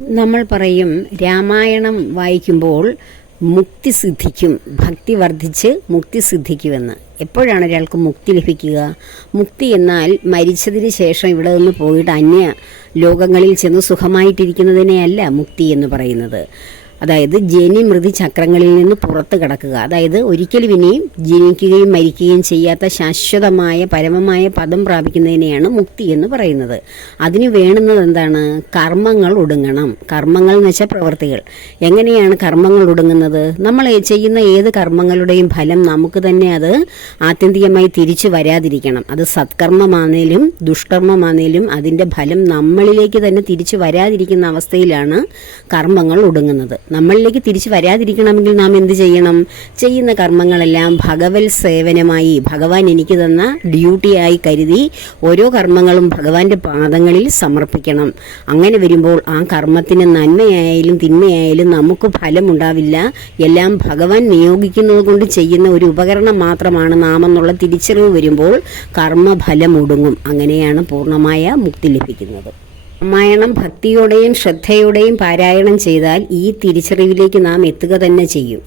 നമ്മൾ പറയും രാമായണം വായിക്കുമ്പോൾ മുക്തി സിദ്ധിക്കും ഭക്തി വർദ്ധിച്ച് മുക്തി സിദ്ധിക്കുമെന്ന് എപ്പോഴാണ് ഒരാൾക്ക് മുക്തി ലഭിക്കുക? മുക്തി എന്നാൽ മരിച്ചതിന് ശേഷം ഇവിടെ നിന്ന് പോയിട്ട് അന്യ ലോകങ്ങളിൽ ചെന്ന് സുഖമായിട്ടിരിക്കുന്നതിനെയല്ല മുക്തി എന്ന് പറയുന്നത്. അതായത് ജനി മൃതി ചക്രങ്ങളിൽ നിന്ന് പുറത്ത് കടക്കുക. അതായത് ഒരിക്കലും ഇനിയും ജനിക്കുകയും മരിക്കുകയും ചെയ്യാത്ത ശാശ്വതമായ പരമമായ പദം പ്രാപിക്കുന്നതിനെയാണ് മുക്തി എന്ന് പറയുന്നത്. അതിന് വേണുന്നത് എന്താണ്? കർമ്മങ്ങൾ ഒടുങ്ങണം. കർമ്മങ്ങൾ എന്ന് വെച്ചാൽ പ്രവൃത്തികൾ. എങ്ങനെയാണ് കർമ്മങ്ങൾ ഒടുങ്ങുന്നത്? നമ്മൾ ചെയ്യുന്ന ഏത് കർമ്മങ്ങളുടെയും ഫലം നമുക്ക് തന്നെ അത് ആത്യന്തികമായി തിരിച്ചു വരാതിരിക്കണം. അത് സത്കർമ്മമാണേലും ദുഷ്കർമ്മമാണേലും അതിന്റെ ഫലം നമ്മളിലേക്ക് തന്നെ തിരിച്ചു വരാതിരിക്കുന്ന അവസ്ഥയിലാണ് കർമ്മങ്ങൾ ഒടുങ്ങുന്നത്. നമ്മളിലേക്ക് തിരിച്ചു വരാതിരിക്കണമെങ്കിൽ നാം എന്ത് ചെയ്യണം? ചെയ്യുന്ന കർമ്മങ്ങളെല്ലാം ഭഗവത് സേവനമായി ഭഗവാൻ എനിക്ക് തന്ന ഡ്യൂട്ടിയായി കരുതി ഓരോ കർമ്മങ്ങളും ഭഗവാന്റെ പാദങ്ങളിൽ സമർപ്പിക്കണം. അങ്ങനെ വരുമ്പോൾ ആ കർമ്മത്തിന് നന്മയായാലും തിന്മയായാലും നമുക്ക് ഫലമുണ്ടാവില്ല. എല്ലാം ഭഗവാൻ നിയോഗിക്കുന്നത് കൊണ്ട് ചെയ്യുന്ന ഒരു ഉപകരണം മാത്രമാണ് നാം എന്നുള്ള തിരിച്ചറിവ് വരുമ്പോൾ കർമ്മഫലം ഒടുങ്ങും. അങ്ങനെയാണ് പൂർണമായ മുക്തി ലഭിക്കുന്നത്. രാമായണം ഭക്തിയോടെയും ശ്രദ്ധയോടെയും പാരായണം ചെയ്താൽ ഈ തിരിച്ചറിവിലേക്ക് നാം എത്തുക തന്നെ ചെയ്യും.